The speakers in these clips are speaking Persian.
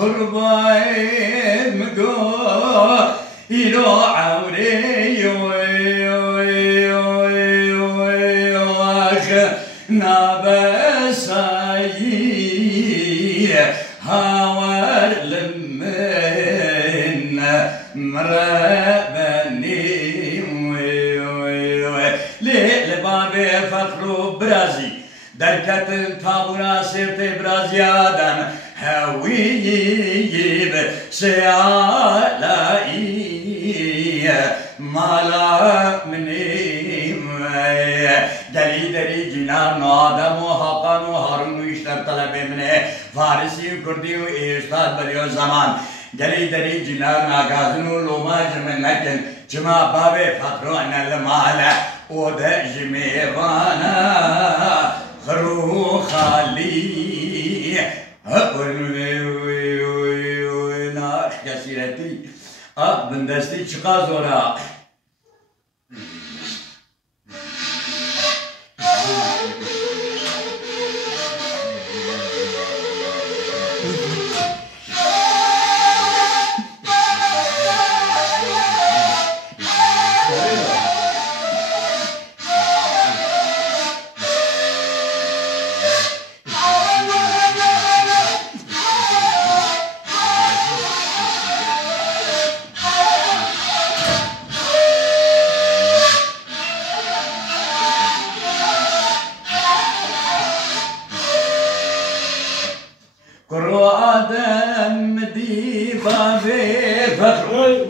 قربان مقو يلو عوري نابساي هاور لمن مرابني لبابي فخرو برازي دركت طابورا سيرت برازيادن هويب سيالاي مالا مني دلي دلي جنان آدم و حقان و هارون و اشتر طلب منه فارسی و کردی و اشتاد بریو زمان دلي دلي جنان آغازن و لوماج من نکن جمع باب فقرو ان المالا و ده جمیوانا خرو خالی ناش کسیرتی بندستی چقا زورا كرو آدم دي بابي فخر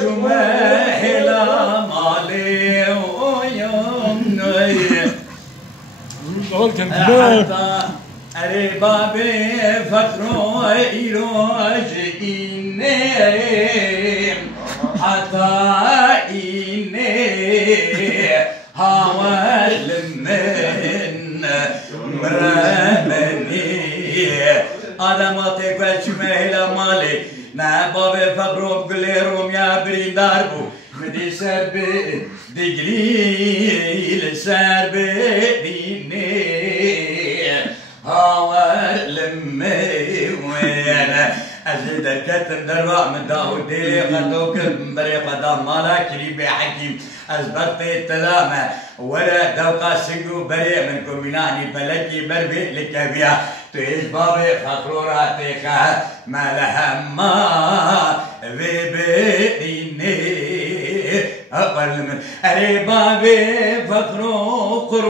جمهلا مالي ويوم حتى أري بابي فخر إيروج إني حتى إني هاول من مرمني آدمات قلچمه هلا مالی نه باب فقرو بگلیروم یا بریندار بو مدی سر به دگریل سر به دینه هاور لمه وینا از درکتر دروا مداو دیلی قدو کم بری قدام مالا کریب حکیم از بقت اتلامه ولا دوقا سنگو بری من کمینانی بلکی بربی لکبیا تو ایش بابی فقروراتي خا ما لها ما بيبيني أقل من أري بابي فقرو